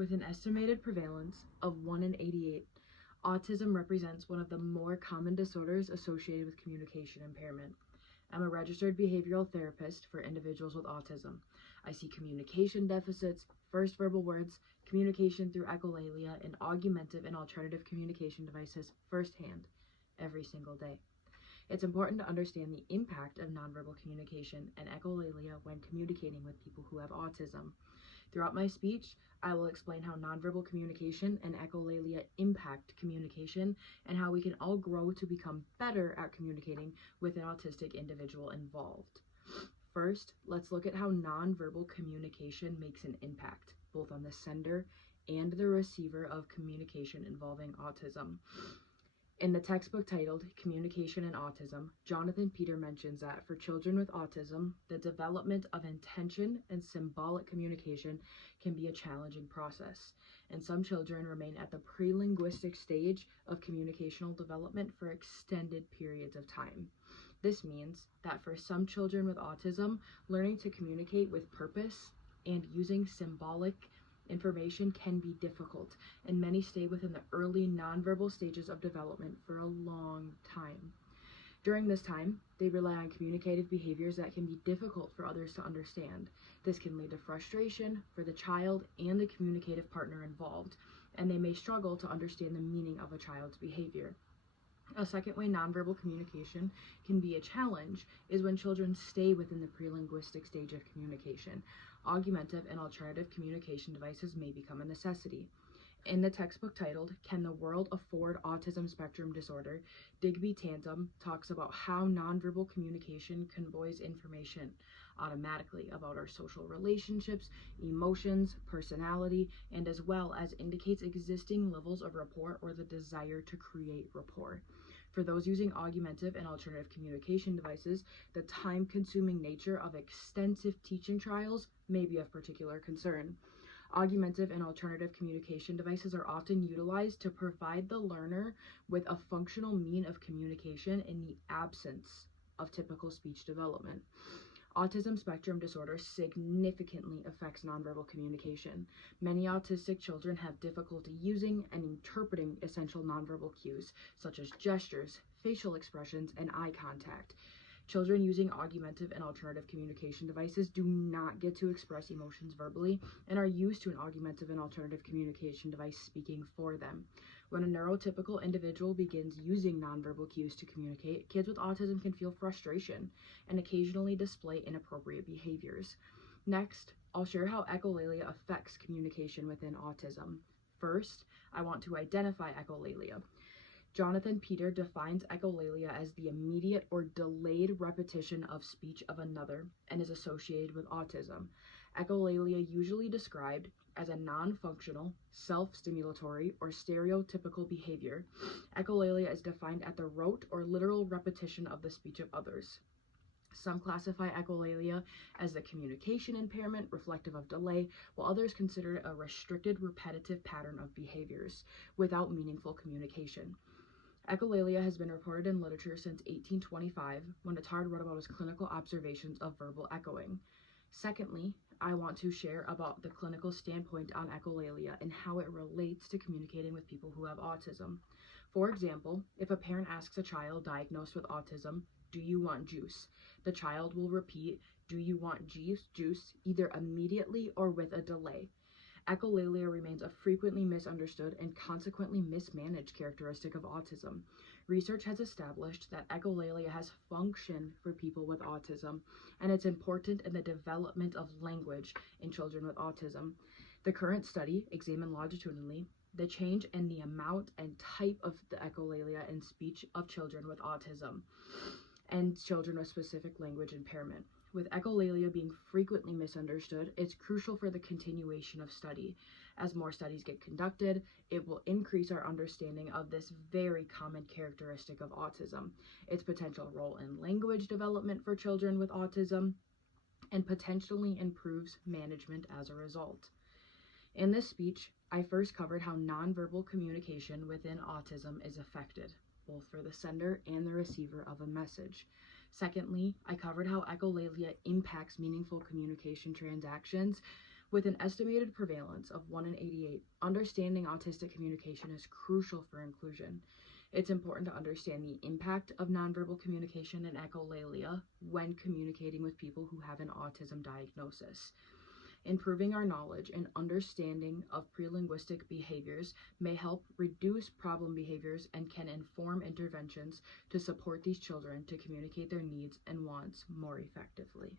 With an estimated prevalence of 1 in 88, autism represents one of the more common disorders associated with communication impairment. I'm a registered behavioral therapist for individuals with autism. I see communication deficits, first verbal words, communication through echolalia, and augmentative and alternative communication devices firsthand every single day. It's important to understand the impact of nonverbal communication and echolalia when communicating with people who have autism. Throughout my speech, I will explain how nonverbal communication and echolalia impact communication and how we can all grow to become better at communicating with an autistic individual involved. First, let's look at how nonverbal communication makes an impact, both on the sender and the receiver of communication involving autism. In the textbook titled Communication and Autism, Jonathan Peter mentions that for children with autism, the development of intention and symbolic communication can be a challenging process, and some children remain at the pre-linguistic stage of communicational development for extended periods of time. This means that for some children with autism, learning to communicate with purpose and using symbolic information can be difficult, and many stay within the early nonverbal stages of development for a long time. During this time, they rely on communicative behaviors that can be difficult for others to understand. This can lead to frustration for the child and the communicative partner involved, and they may struggle to understand the meaning of a child's behavior. A second way nonverbal communication can be a challenge is when children stay within the pre-linguistic stage of communication. Augmentative and alternative communication devices may become a necessity. In the textbook titled, Can the World Afford Autism Spectrum Disorder?, Digby Tantum talks about how nonverbal communication conveys information automatically about our social relationships, emotions, personality, and as well as indicates existing levels of rapport or the desire to create rapport. For those using augmentative and alternative communication devices, the time-consuming nature of extensive teaching trials may be of particular concern. Augmentative and alternative communication devices are often utilized to provide the learner with a functional mean of communication in the absence of typical speech development. Autism spectrum disorder significantly affects nonverbal communication. Many autistic children have difficulty using and interpreting essential nonverbal cues, such as gestures, facial expressions, and eye contact. Children using augmentative and alternative communication devices do not get to express emotions verbally and are used to an augmentative and alternative communication device speaking for them. When a neurotypical individual begins using nonverbal cues to communicate, kids with autism can feel frustration and occasionally display inappropriate behaviors. Next, I'll share how echolalia affects communication within autism. First, I want to identify echolalia. Jonathan Peter defines echolalia as the immediate or delayed repetition of speech of another and is associated with autism. Echolalia usually described as a non-functional, self-stimulatory, or stereotypical behavior. Echolalia is defined at the rote or literal repetition of the speech of others. Some classify echolalia as the communication impairment reflective of delay, while others consider it a restricted, repetitive pattern of behaviors without meaningful communication. Echolalia has been reported in literature since 1825, when Attard wrote about his clinical observations of verbal echoing. Secondly, I want to share about the clinical standpoint on echolalia and how it relates to communicating with people who have autism. For example, if a parent asks a child diagnosed with autism, "Do you want juice?" the child will repeat, "Do you want juice?" either immediately or with a delay. Echolalia remains a frequently misunderstood and consequently mismanaged characteristic of autism. Research has established that echolalia has function for people with autism, and it's important in the development of language in children with autism. The current study examined longitudinally the change in the amount and type of the echolalia in speech of children with autism and children with specific language impairment. With echolalia being frequently misunderstood, it's crucial for the continuation of study. As more studies get conducted, it will increase our understanding of this very common characteristic of autism, its potential role in language development for children with autism, and potentially improves management as a result. In this speech, I first covered how nonverbal communication within autism is affected, both for the sender and the receiver of a message. Secondly, I covered how echolalia impacts meaningful communication transactions With an estimated prevalence of 1 in 88, understanding autistic communication is crucial for inclusion. It's important to understand the impact of nonverbal communication and echolalia when communicating with people who have an autism diagnosis. Improving our knowledge and understanding of prelinguistic behaviors may help reduce problem behaviors and can inform interventions to support these children to communicate their needs and wants more effectively.